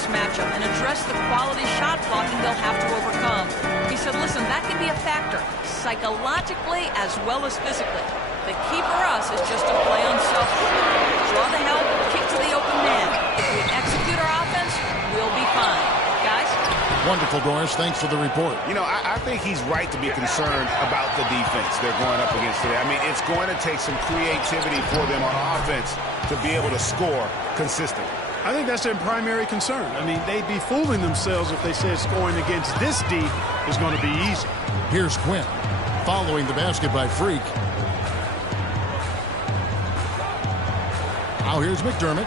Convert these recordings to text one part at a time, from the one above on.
this matchup and address the quality shot blocking they'll have to overcome. He said, listen, that can be a factor, psychologically as well as physically. The key for us is just to play unselfish. Draw the help, kick to the open man. If we execute our offense, we'll be fine. Guys? Wonderful, Doris. Thanks for the report. You know, I think he's right to be concerned about the defense they're going up against today. I mean, it's going to take some creativity for them on offense to be able to score consistently. I think that's their primary concern. I mean, they'd be fooling themselves if they said scoring against this D is going to be easy. Here's Quinn, following the basket by Freak. Now here's McDermott.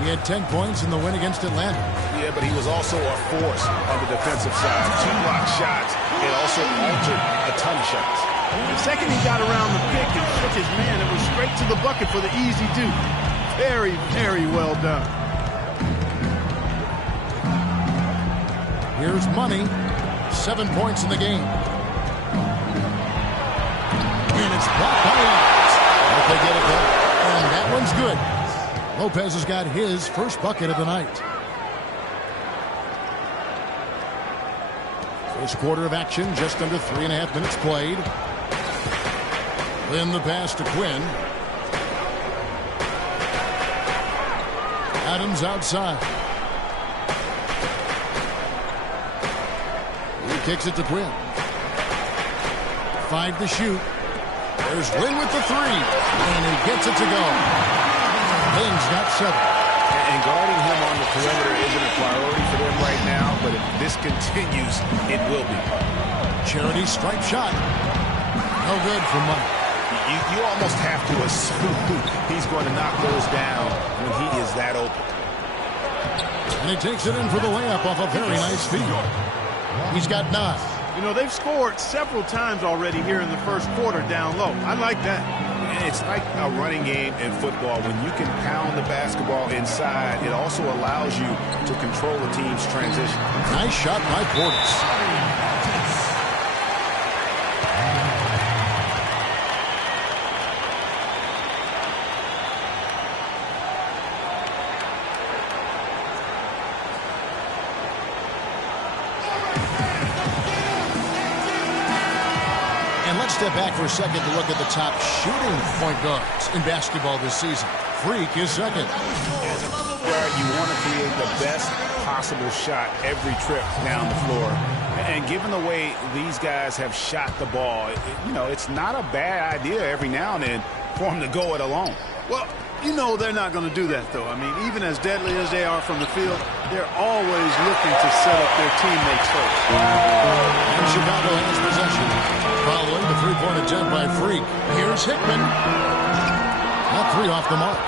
He had 10 points in the win against Atlanta. Yeah, but he was also a force on the defensive side. 2 block shots. It also altered a ton of shots. The second he got around the pick and shook his man, it was straight to the bucket for the easy deuce. Very, very well done. Here's Money. 7 points in the game. And it's blocked by Adams. But they get it back. And that one's good. Lopez has got his first bucket of the night. First quarter of action, just under 3.5 minutes played. Then the pass to Quinn. Adams outside. He kicks it to Quinn. 5 to shoot. There's Lynn with the 3. And he gets it to go. Lynn's got 7. And guarding him on the perimeter isn't a priority for them right now, but if this continues, it will be. Charity stripe shot. No good for Money. You almost have to assume he's going to knock those down when he is that open. And he takes it in for the layup off a very nice feed. He's got 9. You know, they've scored several times already here in the first quarter down low. I like that. It's like a running game in football. When you can pound the basketball inside, it also allows you to control the team's transition. Nice shot by Portis. And let's step back for a second to look at the top shooting point guards in basketball this season. Freak is second. As a guard, you want to create the best possible shot every trip down the floor. And given the way these guys have shot the ball, you know, it's not a bad idea every now and then for them to go it alone. Well, you know they're not going to do that, though. I mean, even as deadly as they are from the field, they're always looking to set up their teammates first. And Chicago has possession. Following the three-point attempt by Freak. Here's Hickman. Not 3 off the mark.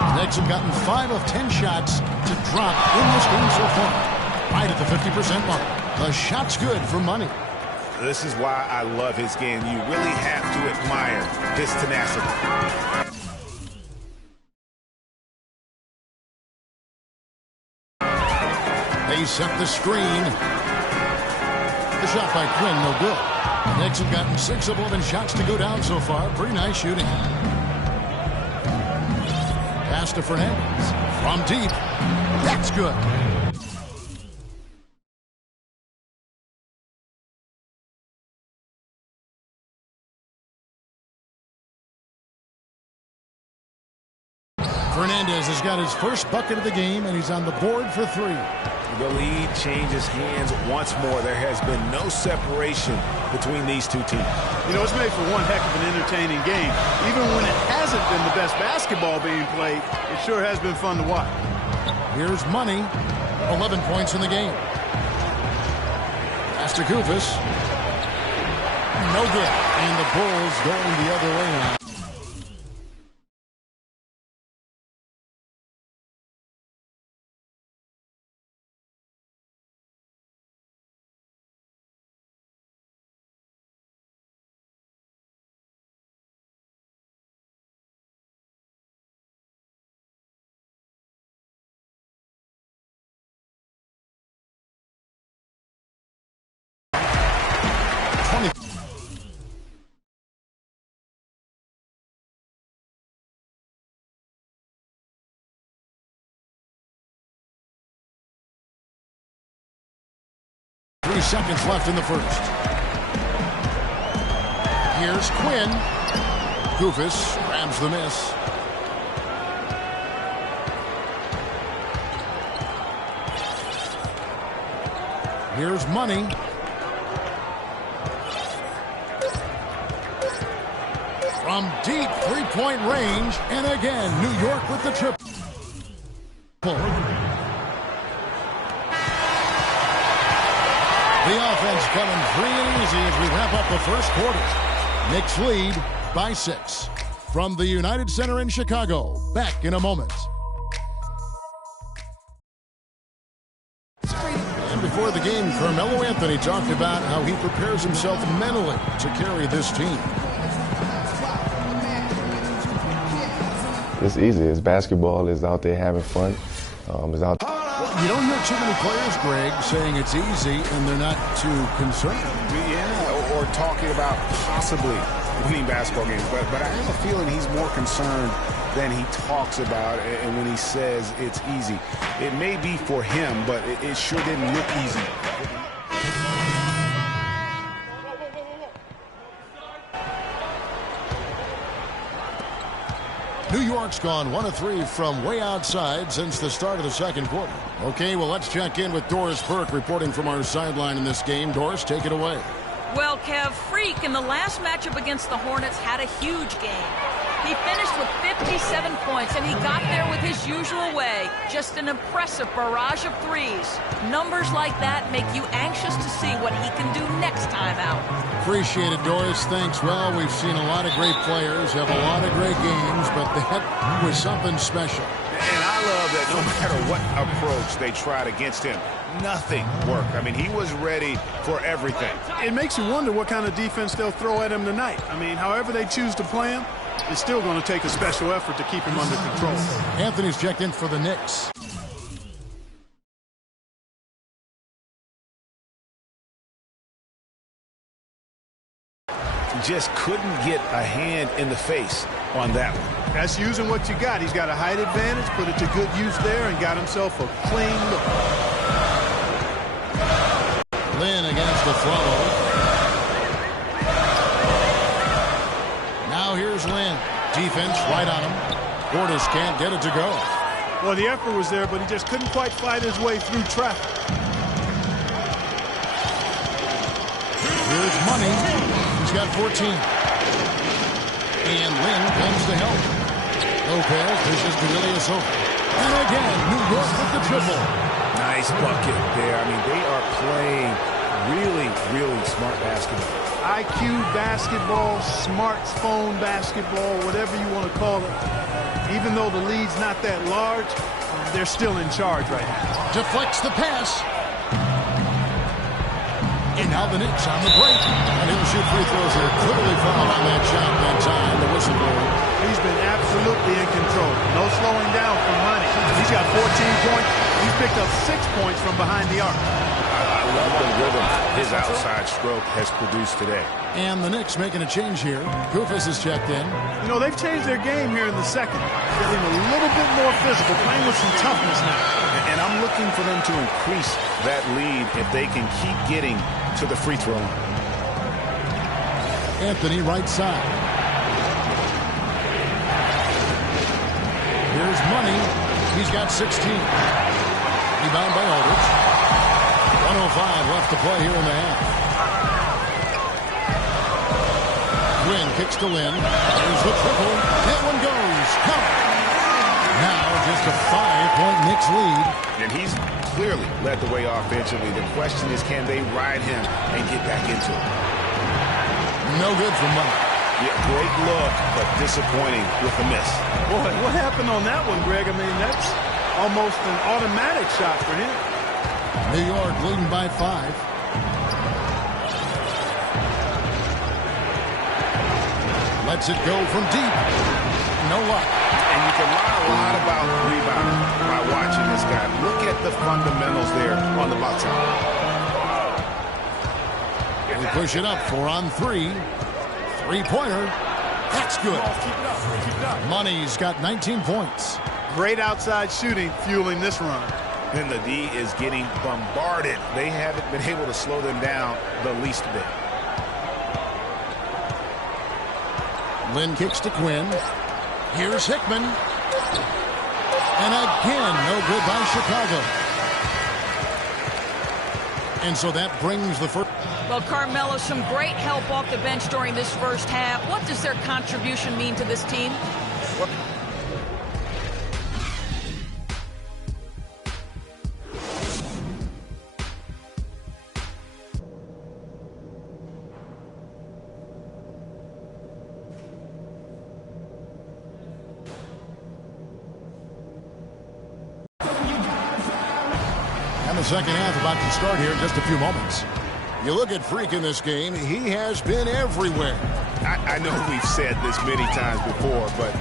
The Knicks have gotten 5 of 10 shots to drop in this game so far. Right at the 50% mark. The shot's good for Money. This is why I love his game. You really have to admire his tenacity. They set the screen. The shot by Quinn, no good. The Knicks have gotten 6 of 11 shots to go down so far. Pretty nice shooting. Pass to Fernandez. From deep. That's good. Fernandez has got his first bucket of the game, and he's on the board for 3. The lead changes hands once more. There has been no separation between these two teams. You know, it's made for one heck of an entertaining game. Even when it hasn't been the best basketball being played, it sure has been fun to watch. Here's Money. 11 points in the game. Pass to Kufis. No good. And the Bulls going the other way now. seconds left in the first. Here's Quinn. Goofus grabs the miss. Here's Money. From deep three-point range, and again, New York with the triple. The offense coming free and easy as we wrap up the first quarter. Knicks lead by 6. From the United Center in Chicago, back in a moment. And before the game, Carmelo Anthony talked about how he prepares himself mentally to carry this team. It's easy. It's basketball. It's out there having fun. It's out. You don't hear too many players, Greg, saying it's easy and they're not too concerned. Yeah, or talking about possibly winning basketball games. But I have a feeling he's more concerned than he talks about, and when he says it's easy. It may be for him, but it sure didn't look easy. New York's gone 1 of 3 from way outside since the start of the second quarter. Okay, well, let's check in with Doris Burke reporting from our sideline in this game. Doris, take it away. Well, Kev, Freak in the last matchup against the Hornets had a huge game. He finished with 57 points, and he got there with his usual way. Just an impressive barrage of threes. Numbers like that make you anxious to see what he can do next time out. Appreciate it, Doris. Thanks. Well, we've seen a lot of great players have a lot of great games, but that was something special. And I love that no matter what approach they tried against him, nothing worked. I mean, he was ready for everything. It makes you wonder what kind of defense they'll throw at him tonight. I mean, however they choose to play him, it's still going to take a special effort to keep him under control. Anthony's checked in for the Knicks. Just couldn't get a hand in the face on that one. That's using what you got. He's got a height advantage, put it to good use there, and got himself a clean look. Lynn against the follow. Now here's Lynn. Defense right on him. Portis can't get it to go. Well, the effort was there, but he just couldn't quite fight his way through traffic. Here's Money. He's got 14. And Lynn comes to help. Lopez pushes to Ilyasova. And again, New York with the triple. Nice bucket there. I mean, they are playing really, really smart basketball. IQ basketball, smartphone basketball, whatever you want to call it. Even though the lead's not that large, they're still in charge right now. Deflects the pass. And now the Knicks on the break. And he'll shoot free throws here. Clearly fouled on that shot that time. The whistle blower. He's been absolutely in control. No slowing down for Money. He's got 14 points. He's picked up 6 points from behind the arc. I love the rhythm his outside stroke has produced today. And the Knicks making a change here. Goofus is checked in. You know, they've changed their game here in the second. Getting a little bit more physical, playing with some toughness now. And I'm looking for them to increase that lead if they can keep getting to the free throw line. Anthony right side. Here's Money. He's got 16. Rebound by Aldridge. 1:05 left to play here in the half. Quinn kicks to Lynn. There's the triple. That one goes. Count. Now just a 5-point Knicks lead. And he's clearly led the way offensively. The question is, can they ride him and get back into it? No good for Money. Yeah, great look, but disappointing with the miss. Boy, what happened on that one, Greg? I mean, that's almost an automatic shot for him. New York leading by 5. Lets it go from deep. No luck. And you can learn a lot about rebounding by watching this guy. Look at the fundamentals there on the box out. They push it up 4 on 3. Three-pointer. That's good. Money's got 19 points. Great outside shooting fueling this run. And the D is getting bombarded. They haven't been able to slow them down the least bit. Lynn kicks to Quinn. Here's Hickman. And again, no good by Chicago. And so that brings the first. Well, Carmelo, some great help off the bench during this first half. What does their contribution mean to this team? And the second half about to start here in just a few moments. You look at Freak in this game, he has been everywhere. I know we've said this many times before, but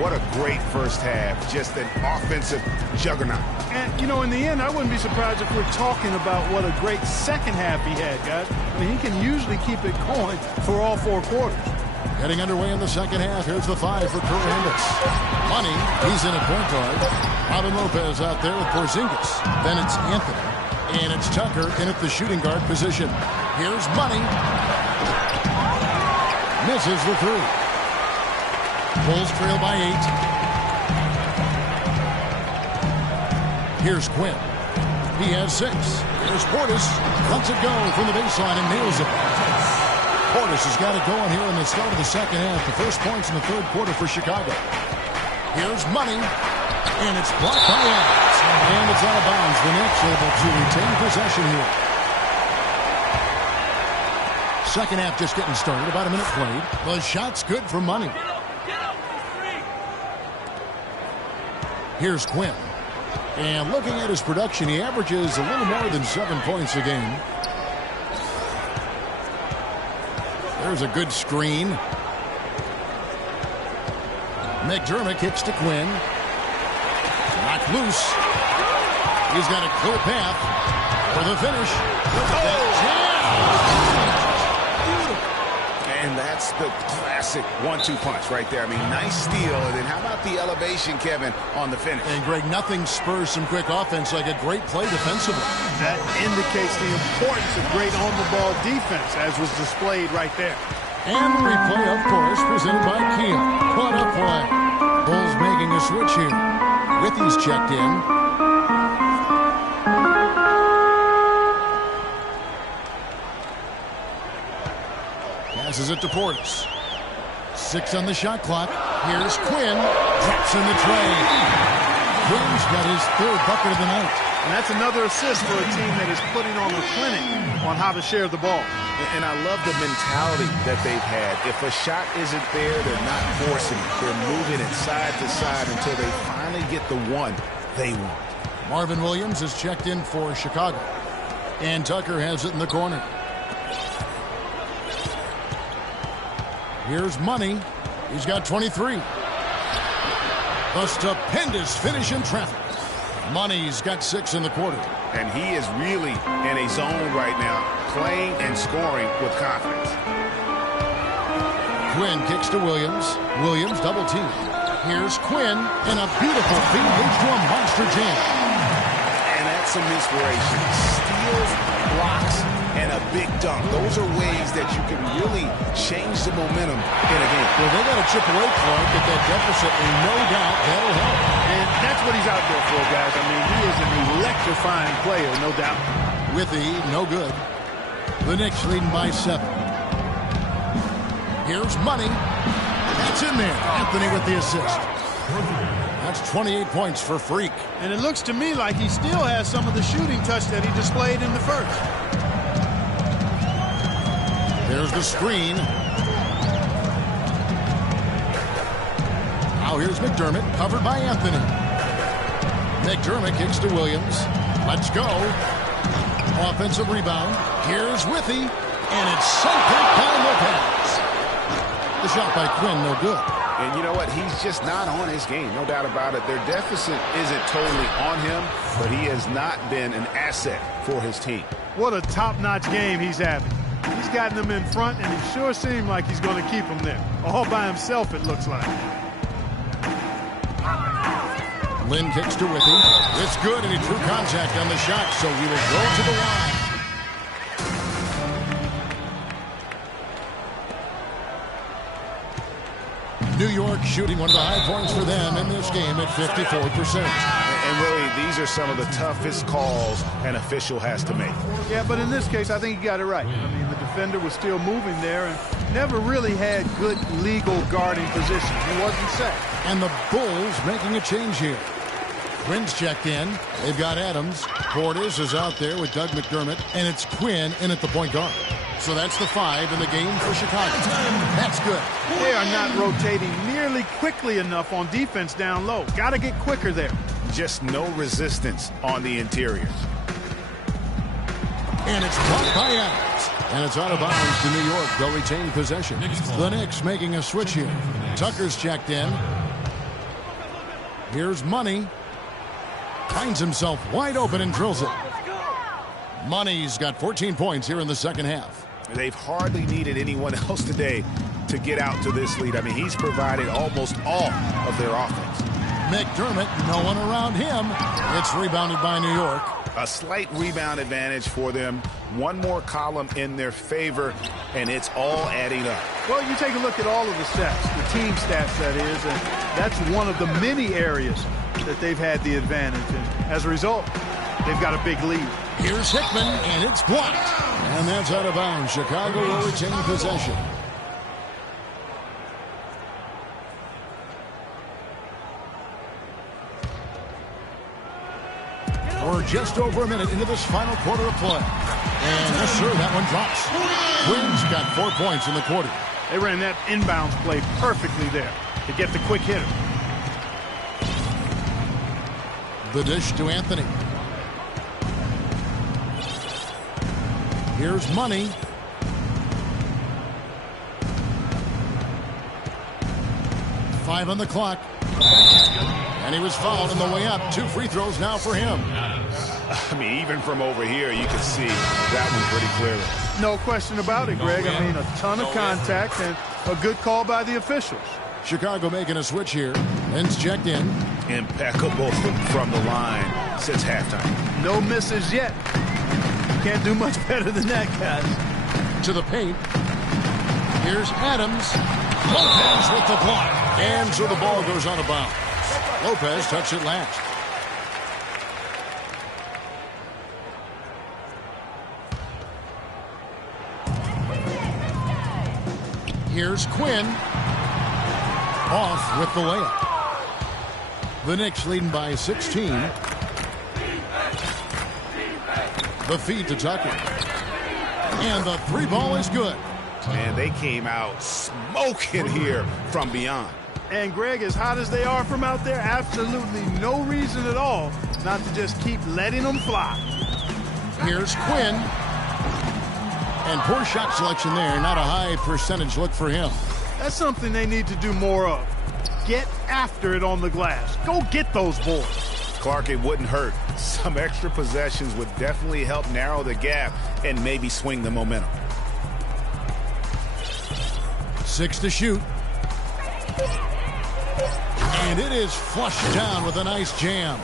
what a great first half. Just an offensive juggernaut. And, you know, in the end, I wouldn't be surprised if we're talking about what a great second half he had, guys. I mean, he can usually keep it going for all 4 quarters. Getting underway in the second half. Here's the 5 for Kurt Rambis. Money, he's in a point guard. Robin Lopez out there with Porzingis. Then it's Anthony. And it's Tucker in at the shooting guard position. Here's Money. Misses the 3. Bulls trail by 8. Here's Quinn. He has 6. Here's Portis. Lets it go from the baseline and nails it. Portis has got it going here in the start of the second half. The first points in the third quarter for Chicago. Here's Money. And it's blocked by Adams. And it's out of bounds. The Knicks able to retain possession here. Second half just getting started. About a minute played. The shot's good for Money. Here's Quinn. And looking at his production, he averages a little more than 7 points a game. There's a good screen. McDermott kicks to Quinn. Knocked loose. He's got a clear path for the finish. Look at that jam. And that's the classic 1-2 punch right there. I mean, nice steal. And then how about the elevation, Kevin, on the finish? And, Greg, nothing spurs some quick offense like a great play defensively. That indicates the importance of great on-the-ball defense, as was displayed right there. And the replay, of course, presented by Kia. What a play. Bulls making a switch here. Withy's checked in. Passes it to Portis. 6 on the shot clock. Here's Quinn. Drops in the tray. Quinn's got his 3rd bucket of the night. And that's another assist for a team that is putting on a clinic on how to share the ball. And I love the mentality that they've had. If a shot isn't there, they're not forcing it. They're moving it side to side until they finally get the one they want. Marvin Williams is checked in for Chicago. And Tucker has it in the corner. Here's Money. He's got 23. A stupendous finish in traffic. Money's got 6 in the quarter. And he is really in a zone right now, playing and scoring with confidence. Quinn kicks to Williams. Williams double team. Here's Quinn, and a beautiful feed leads to a monster jam. And that's some inspiration. Steals, blocks, and a big dunk. Those are ways that you can really change the momentum in a game. Well, they got to chip away, Clark, at that deficit, and no doubt that'll help. And that's what he's out there for, guys. I mean, he is an electrifying player, no doubt. Withy, no good. The Knicks leading by 7. Here's Money. That's in there. Anthony with the assist. That's 28 points for Freak. And it looks to me like he still has some of the shooting touch that he displayed in the first. There's the screen. Now here's McDermott, covered by Anthony. McDermott kicks to Williams. Let's go. Offensive rebound. Here's Withy. And it's sunk back by Lopez. The shot by Quinn, no good. And you know what? He's just not on his game, no doubt about it. Their deficit isn't totally on him, but he has not been an asset for his team. What a top-notch game he's having. He's gotten them in front, and it sure seemed like he's going to keep them there. All by himself, it looks like. Lynn kicks to Whippy. It's good, and he drew contact on the shot, so he will go to the line. New York shooting one of the high points for them in this game at 54%. And really, these are some of the toughest calls an official has to make. Yeah, but in this case, I think he got it right. I mean, the defender was still moving there and never really had good legal guarding position. He wasn't set. And the Bulls making a change here. Quinn's checked in. They've got Adams. Portis is out there with Doug McDermott. And it's Quinn in at the point guard. So that's the 5 in the game for Chicago. That's good. They are not rotating nearly quickly enough on defense down low. Got to get quicker there. Just no resistance on the interior. And it's blocked by Adams. And it's out of bounds to New York. They'll retain possession. The Knicks making a switch here. Tucker's checked in. Here's Money. Finds himself wide open and drills it. Money's got 14 points here in the second half. They've hardly needed anyone else today to get out to this lead. I mean, he's provided almost all of their offense. McDermott, no one around him. It's rebounded by New York. A slight rebound advantage for them. One more column in their favor, and it's all adding up. Well, you take a look at all of the stats, the team stats, that is, and that's one of the many areas that they've had the advantage. And as a result, they've got a big lead. Here's Hickman, and it's blocked. And that's out of bounds. Chicago will retain possession. We're just over a minute into this final quarter of play. And yes, sir, that one drops. Quinn's got 4 points in the quarter. They ran that inbounds play perfectly there to get the quick hitter. The dish to Anthony. Here's Money. Five on the clock. And he was fouled on the way up. 2 free throws now for him. I mean, even from over here, you can see that one pretty clearly. No question about it, Greg. I mean, a ton of contact and a good call by the officials. Chicago making a switch here. Lynn's checked in. Impeccable from the line since halftime. No misses yet. Can't do much better than that, guys. To the paint. Here's Adams. Lopez with the block. And so the ball goes out of bounds. Lopez touched it last. Here's Quinn. Off with the layup. The Knicks leading by 16. The feed to Tucker. And the 3 ball is good. Man, they came out smoking here from beyond. And, Greg, as hot as they are from out there, absolutely no reason at all not to just keep letting them fly. Here's Quinn. And poor shot selection there. Not a high percentage look for him. That's something they need to do more of. Get after it on the glass. Go get those boys. Clark, it wouldn't hurt. Some extra possessions would definitely help narrow the gap and maybe swing the momentum. 6 to shoot. And it is flushed down with a nice jam.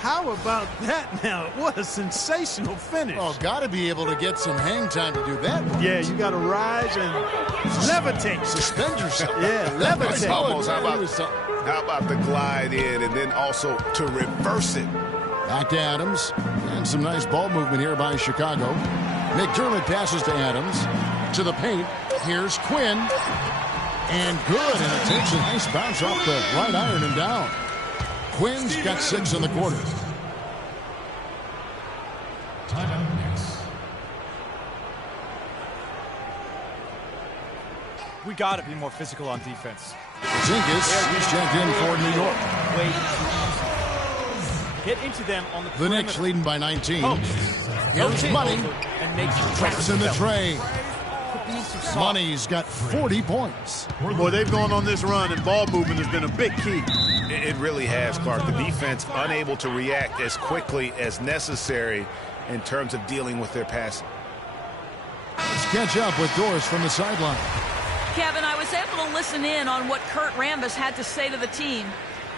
How about that now? What a sensational finish. Oh, got to be able to get some hang time to do that one. Yeah, you got to rise and levitate. Suspend yourself. Yeah, levitate. Almost. How about the glide in and then also to reverse it? Back to Adams. And some nice ball movement here by Chicago. McDermott passes to Adams. To the paint. Here's Quinn. And good. And it takes a nice bounce off the right iron and down. Quinn's got 6 in the quarter. We got to be more physical on defense. Zinkus, he's checked in for New York. Get into them on the The Knicks leading by 19. Here's Rotate Money. over and make some Drops in the tray. Money's got 40 points. Boy, they've gone on this run, and ball movement has been a big key. It really has, Clark. The defense unable to react as quickly as necessary in terms of dealing with their passing. Let's catch up with Doris from the sideline. Kevin, I was able to listen in on what Kurt Rambis had to say to the team.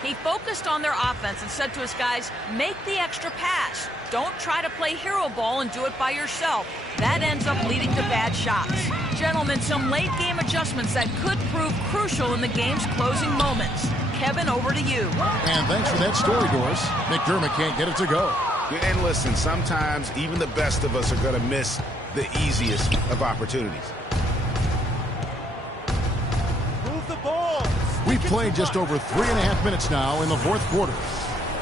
He focused on their offense and said to his guys, make the extra pass. Don't try to play hero ball and do it by yourself. That ends up leading to bad shots. Gentlemen, some late-game adjustments that could prove crucial in the game's closing moments. Kevin, over to you. And thanks for that story, Doris. McDermott can't get it to go. And listen, sometimes even the best of us are going to miss the easiest of opportunities. Move the ball. We've played just over 3.5 minutes now in the fourth quarter.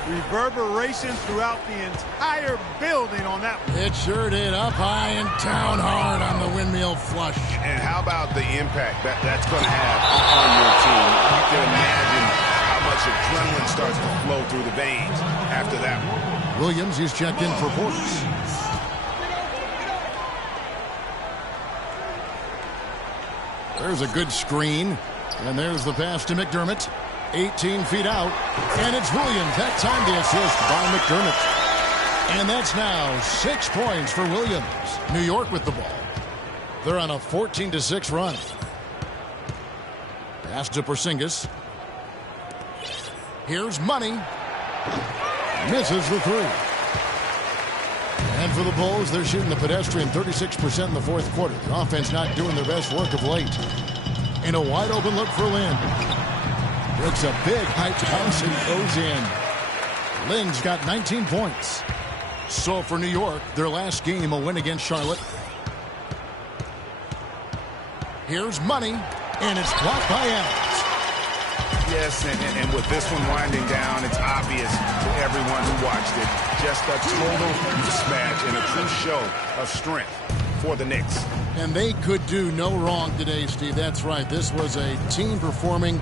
Reverberation throughout the entire building on that one. It sure did. Up high and down hard on the windmill flush. And how about the impact that's going to have on your team? You can imagine how much adrenaline starts to flow through the veins after that one. Williams is checked in for Portis. There's a good screen. And there's the pass to McDermott. 18 feet out. And it's Williams. That time the assist by McDermott. And that's now 6 points for Williams. New York with the ball. They're on a 14-6 run. Pass to Porzingis. Here's Money. Misses the three. And for the Bulls, they're shooting the pedestrian 36% in the fourth quarter. The offense not doing their best work of late. And a wide open look for Lynn. Breaks a big high toss and goes in. Lynn's got 19 points. So for New York, their last game, a win against Charlotte. Here's Money, and it's blocked by Adams. Yes, and with this one winding down, it's obvious to everyone who watched it. Just a total mismatch and a true show of strength for the Knicks. And they could do no wrong today, Steve. That's right. This was a team performing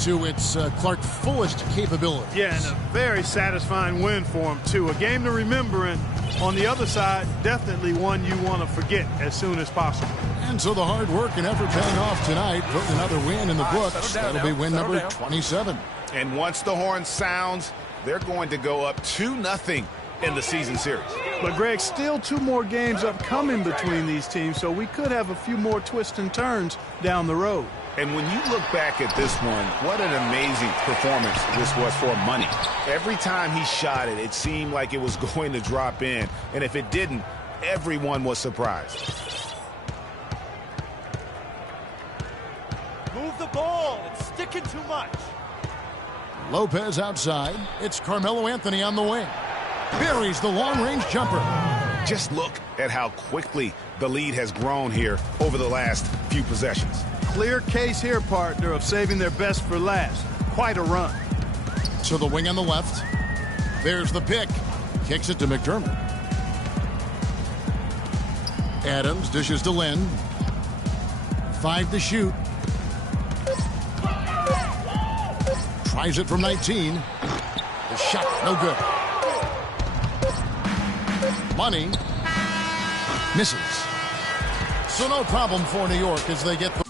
to its Clark fullest capabilities. Yeah, and a very satisfying win for them, too. A game to remember, and on the other side, definitely one you want to forget as soon as possible. And so the hard work and effort paying off tonight, putting another win in the books. That'll be win number 27. And once the horn sounds, they're going to go up 2-0 in the season series. But, Greg, still 2 more games upcoming between these teams, so we could have a few more twists and turns down the road. And when you look back at this one, what an amazing performance this was for Money. Every time he shot it, it seemed like it was going to drop in. And if it didn't, everyone was surprised. Move the ball. It's sticking too much. Lopez outside. It's Carmelo Anthony on the wing. Buries the long-range jumper. Just look at how quickly the lead has grown here over the last few possessions. Clear case here, partner, of saving their best for last. Quite a run. To the wing on the left. There's the pick. Kicks it to McDermott. Adams dishes to Lynn. 5 to shoot. Tries it from 19. The shot, no good. Money misses. So no problem for New York as they get the